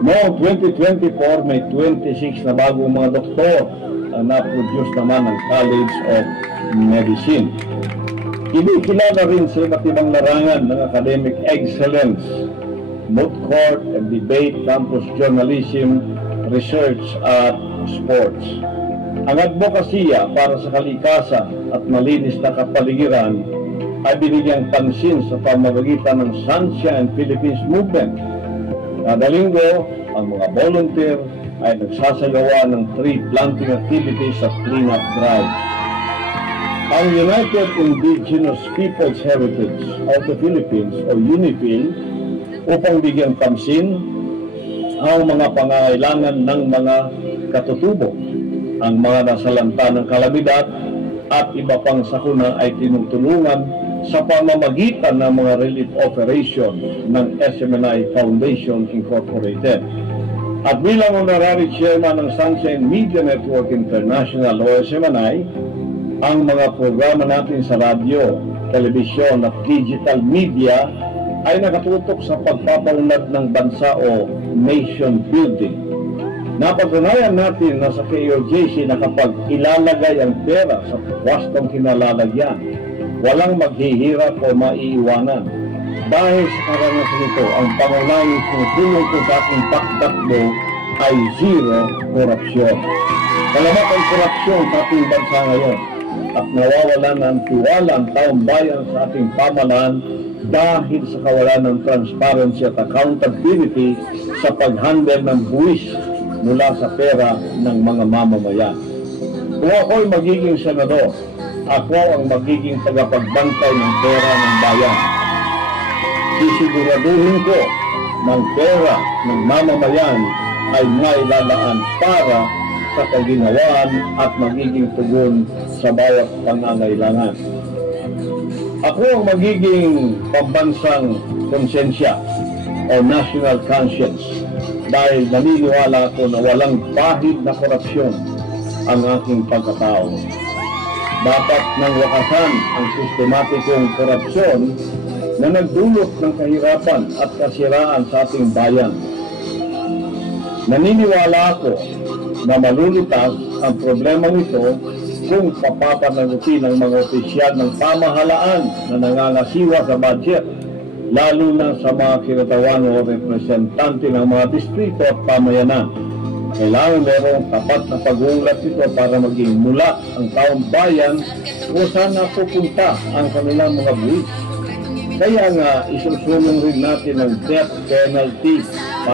Noong 2024, may 26 na bagong mga doktor ang na-produce naman ng College of Medicine. Kinikilala rin sa iba't ibang larangan ng academic excellence, moot court and debate, campus journalism, research at sports. Ang advokasya para sa kalikasan at malinis na kapaligiran ay binigyang pansin sa pamamagitan ng Sunshine Philippines Movement. Kada linggo, ang mga volunteer ay nagsasagawa ng tree planting activities at cleanup drive. Ang United Indigenous Peoples Heritage of the Philippines o UNIFIL upang bigyang pansin ang mga pangangailangan ng mga katutubo, ang mga nasalanta ng kalamidad at iba pang sakuna ay tinutulungan sa pamamagitan ng mga relief operation ng SMNI Foundation Incorporated. At bilang honorary chairman ng Sunshine Media Network International o SMNI, ang mga programa natin sa radyo, telebisyon at digital media ay nakatutok sa pagpapaunlad ng bansa o nation building. Napatunayan natin na sa KOJC na kapag ilalagay ang pera sa wastong kinalalagyan, walang maghihirap o maiiwanan. Dahil sa karanasan ito, ang pangunahing susunod ko sa ating takbo ay zero korupsyon. Kalamat ang korupsyon sa ating bansa ngayon at nawawalan ng tiwala ang taong bayan sa ating pamahalaan dahil sa kawalan ng transparency at accountability sa pag-handle ng buwis mula sa pera ng mga mamamayan. Kung ako'y magiging senador, ako ang magiging tagapagbantay ng pera ng bayan. Sisiguraduhin ko ng pera ng mamamayan ay mailalaan para sa kaginhawaan at magiging tugon sa bawat pangangailangan. Ako ang magiging pambansang konsensya o national conscience dahil naniniwala ako na walang pahid na korupsyon ang aking pagkatao. Dapat nang wakasan ang sistematikong korupsyon na nagdulot ng kahirapan at kasiraan sa ating bayan. Naniniwala ako na malulutas ang problemang ito kung papapanagutin ng mga opisyal ng pamahalaan na nangangasiwa sa budget, lalo na sa mga kinatawan o representante ng mga distrito at pamayanan. Kailangan merong tapat na pag-uulat ito para maging mula ang taong bayan kung saan napupunta ang kanilang mga buwis. Kaya nga isusulong rin natin ang death penalty